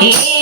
Yeah.